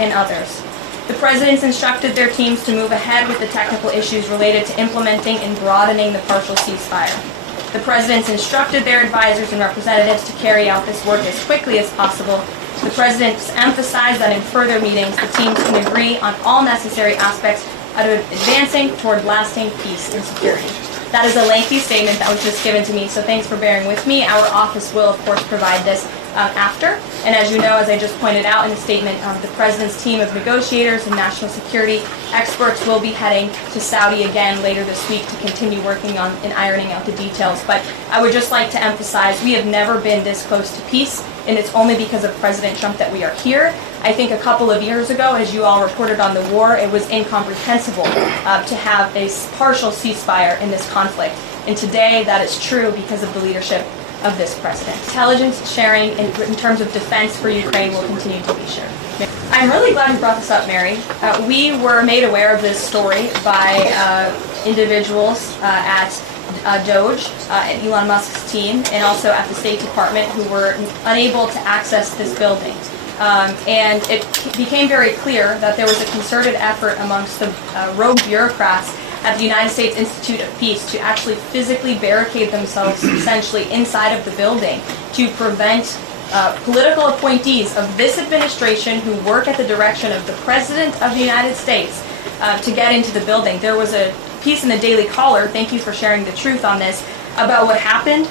and others. The presidents instructed their teams to move ahead with the technical issues related to implementing and broadening the partial ceasefire. The presidents instructed their advisors and representatives to carry out this work as quickly as possible. The presidents emphasized that in further meetings, the teams can agree on all necessary aspects of advancing toward lasting peace and security. That is a lengthy statement that was just given to me, so thanks for bearing with me. Our office will, of course, provide this after. And as you know, as I just pointed out in the statement, the President's team of negotiators and national security experts will be heading to Saudi again later this week to continue working on and ironing out the details. But I would just like to emphasize we have never been this close to peace, and it's only because of President Trump that we are here. I think a couple of years ago, as you all reported on the war, it was incomprehensible to have a partial ceasefire in this conflict. And today, that is true because of the leadership of this president. Intelligence sharing in terms of defense for Ukraine will continue to be shared. I'm really glad you brought this up, Mary. We were made aware of this story by individuals at Doge, at Elon Musk's team, and also at the State Department who were unable to access this building. And it became very clear that there was a concerted effort amongst the rogue bureaucrats at the United States Institute of Peace to actually physically barricade themselves essentially inside of the building to prevent political appointees of this administration who work at the direction of the President of the United States to get into the building. There was a piece in the Daily Caller, thank you for sharing the truth on this, about what happened.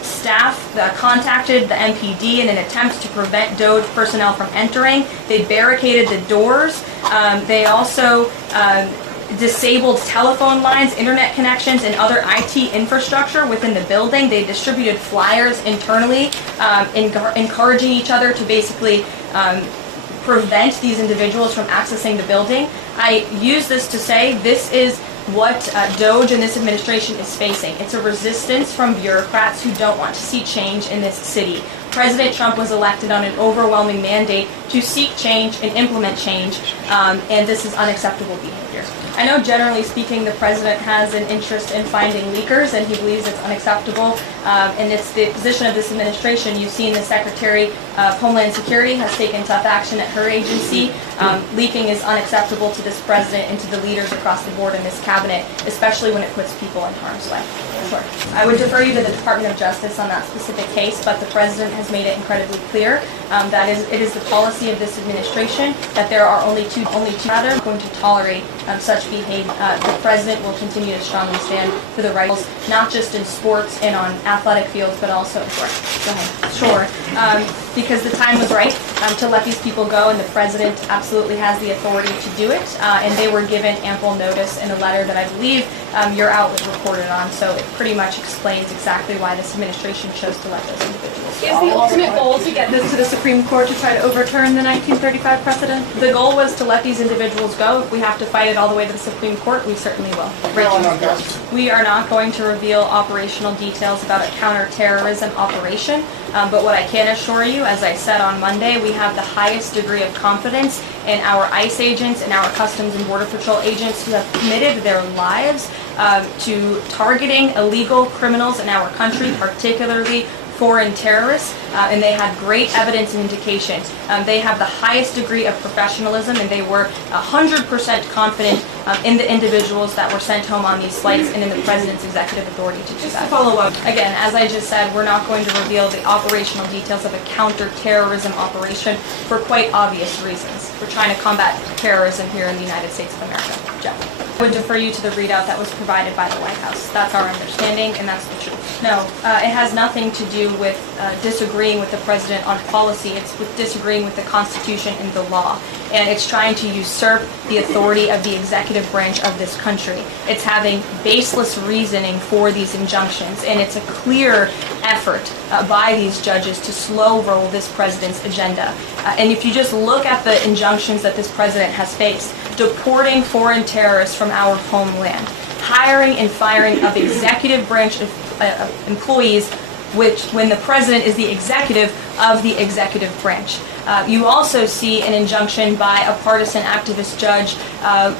Staff contacted the MPD in an attempt to prevent Doge personnel from entering. They barricaded the doors. They also disabled telephone lines, internet connections, and other IT infrastructure within the building. They distributed flyers internally, encouraging each other to basically prevent these individuals from accessing the building. I use this to say this is what Doge and this administration is facing. It's a resistance from bureaucrats who don't want to see change in this city. President Trump was elected on an overwhelming mandate to seek change and implement change, and this is unacceptable behavior. I know generally speaking the president has an interest in finding leakers, and he believes it's unacceptable, and it's the position of this administration. You've seen the Secretary of Homeland Security has taken tough action at her agency. Leaking is unacceptable to this president and to the leaders across the board in this cabinet, especially when it puts people in harm's way. Sure. I would defer you to the Department of Justice on that specific case, but the president has made it incredibly clear that it is the policy of this administration that there are only two rather going to tolerate such behavior. The president will continue to strongly stand for the rights, not just in sports and on athletic fields, but also in sport. Go ahead. Sure. Because the time was right to let these people go, and the president absolutely has the authority to do it, and they were given ample notice in a letter that I believe your outlet reported on, so it pretty much explains exactly why this administration chose to let those individuals go. Is the ultimate goal to get this to the Supreme Court to try to overturn the 1935 precedent? The goal was to let these individuals go. If we have to fight it all the way to the Supreme Court, we certainly will. We are not going to reveal operational details about a counterterrorism operation, but what I can assure you, as I said on Monday, we have the highest degree of confidence in our ICE agents and our Customs and Border Patrol agents who have committed their lives to targeting illegal criminals in our country, particularly foreign terrorists, and they had great evidence and indication. They have the highest degree of professionalism, and they were 100% confident in the individuals that were sent home on these flights and in the president's executive authority to do that. Follow up. Again, as I just said, we're not going to reveal the operational details of a counterterrorism operation for quite obvious reasons. We're trying to combat terrorism here in the United States of America. Jeff. I would defer you to the readout that was provided by the White House. That's our understanding, and that's the truth. No, it has nothing to do with disagreeing with the president on policy. It's with disagreeing with the Constitution and the law. And it's trying to usurp the authority of the executive branch of this country. It's having baseless reasoning for these injunctions, and it's a clear effort by these judges to slow roll this president's agenda. And if you just look at the injunctions that this president has faced, deporting foreign terrorists from our homeland, hiring and firing of executive branch employees, which when the president is the executive of the executive branch. You also see an injunction by a partisan activist judge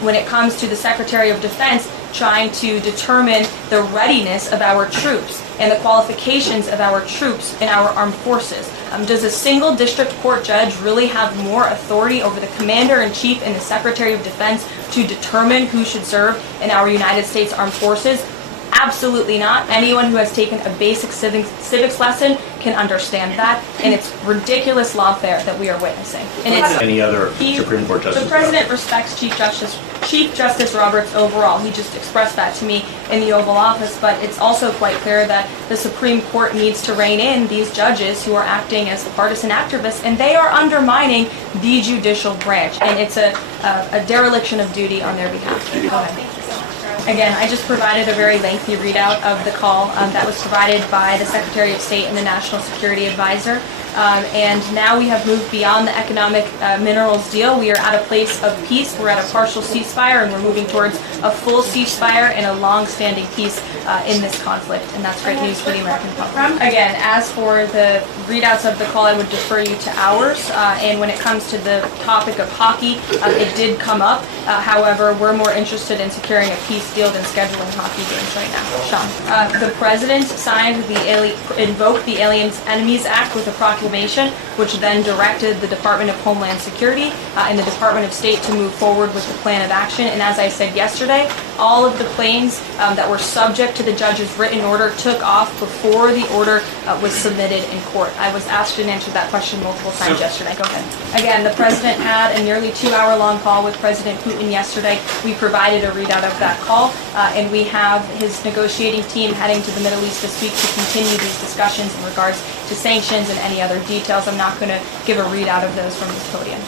when it comes to the Secretary of Defense trying to determine the readiness of our troops. and the qualifications of our troops and our armed forces. Does a single district court judge really have more authority over the Commander-in-Chief and the Secretary of Defense to determine who should serve in our United States Armed Forces? Absolutely not. Anyone who has taken a basic civics lesson can understand that, and it's ridiculous lawfare that we are witnessing. And it's any other Supreme Court justice. The President respects Chief Justice Roberts overall. He just expressed that to me in the Oval Office, but it's also quite clear that the Supreme Court needs to rein in these judges who are acting as partisan activists, and they are undermining the judicial branch, and it's a dereliction of duty on their behalf. Go ahead. Again, I just provided a very lengthy readout of the call that was provided by the Secretary of State and the National Security Advisor. And now we have moved beyond the economic minerals deal. We are at a place of peace. We're at a partial ceasefire, and we're moving towards a full ceasefire and a long-standing peace in this conflict. And that's great news for the American public. Again, as for the readouts of the call, I would defer you to ours. And when it comes to the topic of hockey, it did come up. However, we're more interested in securing a peace deal than scheduling hockey games right now. Sean. The President signed invoked the Aliens Enemies Act with a proclamation, which then directed the Department of Homeland Security and the Department of State to move forward with the plan of action. And as I said yesterday, all of the planes that were subject to the judge's written order took off before the order was submitted in court. I was asked and answered that question multiple times yesterday. Go ahead. Again, the President had a nearly 2-hour-long call with President Putin yesterday. We provided a readout of that call, and we have his negotiating team heading to the Middle East this week to continue these discussions in regards to sanctions and any other details. I'm not going to give a readout of those from this podium.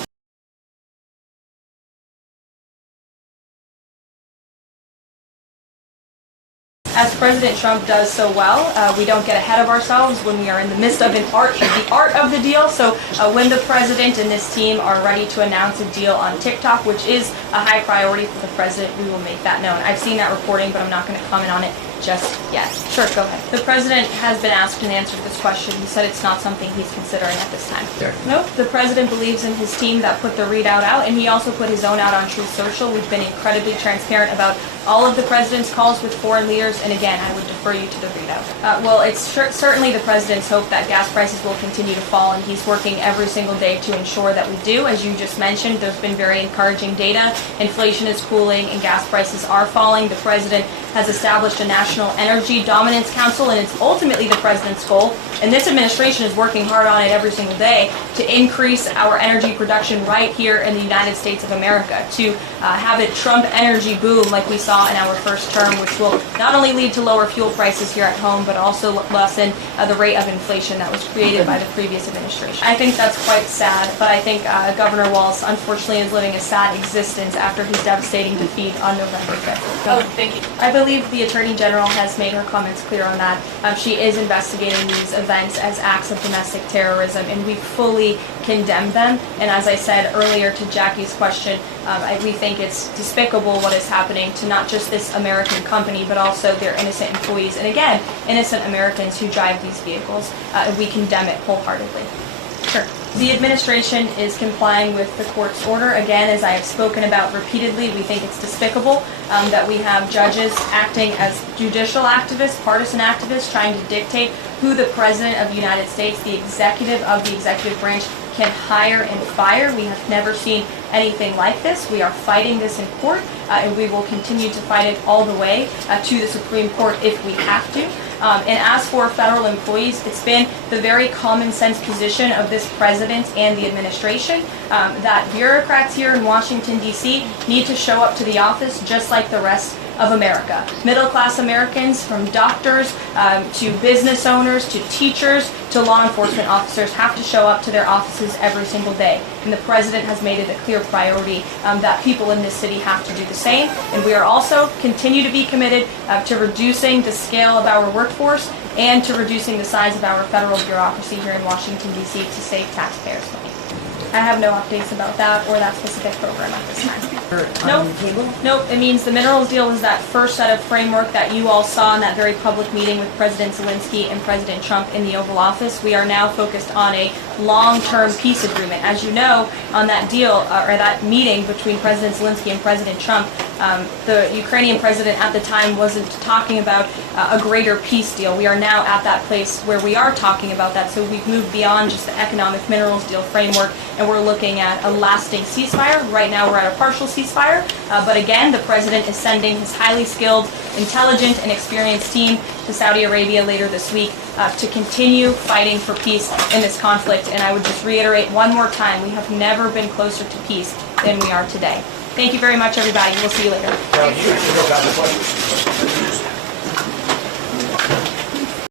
As President Trump does so well, we don't get ahead of ourselves when we are in the midst of the art of the deal. So when the President and this team are ready to announce a deal on TikTok, which is a high priority for the President, we will make that known. I've seen that reporting, but I'm not going to comment on it just yet. Sure, go ahead. The President has been asked and answered this question. He said it's not something he's considering at this time. Sure. Nope. The President believes in his team that put the readout out, and he also put his own out on Truth Social. We've been incredibly transparent about all of the President's calls with foreign leaders, and again, I would defer you to the readout. Well, it's certainly the President's hope that gas prices will continue to fall, and he's working every single day to ensure that we do. As you just mentioned, there's been very encouraging data. Inflation is cooling and gas prices are falling. The President has established a National Energy Dominance Council, and it's ultimately the President's goal, and this administration is working hard on it every single day, to increase our energy production right here in the United States of America, to have a Trump energy boom like we saw in our first term, which will not only lead to lower fuel prices here at home, but also lessen the rate of inflation that was created by the previous administration. I think that's quite sad, but I think Governor Walz unfortunately is living a sad existence after his devastating defeat on November 5th. Oh, thank you. I believe the Attorney General has made her comments clear on that. She is investigating these events as acts of domestic terrorism, and we fully condemn them. And as I said earlier to Jackie's question, we think it's despicable what is happening to not just this American company, but also their innocent employees, and again, innocent Americans who drive these vehicles. We condemn it wholeheartedly. Sure. The administration is complying with the court's order. Again, as I have spoken about repeatedly, we think it's despicable that we have judges acting as judicial activists, partisan activists, trying to dictate who the President of the United States, the executive of the executive branch, can hire and fire. We have never seen anything like this. We are fighting this in court, and we will continue to fight it all the way to the Supreme Court if we have to. And as for federal employees, it's been the very common sense position of this president and the administration that bureaucrats here in Washington, D.C. need to show up to the office just like the rest of America. Middle-class Americans, from doctors to business owners to teachers to law enforcement officers, have to show up to their offices every single day. And the President has made it a clear priority that people in this city have to do the same. And we are also continue to be committed to reducing the scale of our workforce and to reducing the size of our federal bureaucracy here in Washington, D.C. to save taxpayers money. I have no updates about that or that specific program at this time. Nope. It means the minerals deal is that first set of framework that you all saw in that very public meeting with President Zelensky and President Trump in the Oval Office. We are now focused on a long-term peace agreement. As you know, on that deal or that meeting between President Zelensky and President Trump, The Ukrainian president at the time wasn't talking about a greater peace deal. We are now at that place where we are talking about that. So we've moved beyond just the economic minerals deal framework, and we're looking at a lasting ceasefire. Right now we're at a partial ceasefire, but again, the president is sending his highly skilled, intelligent, and experienced team to Saudi Arabia later this week to continue fighting for peace in this conflict. And I would just reiterate one more time, we have never been closer to peace than we are today. Thank you very much, everybody. We'll see you later. Now, you can go back to questions.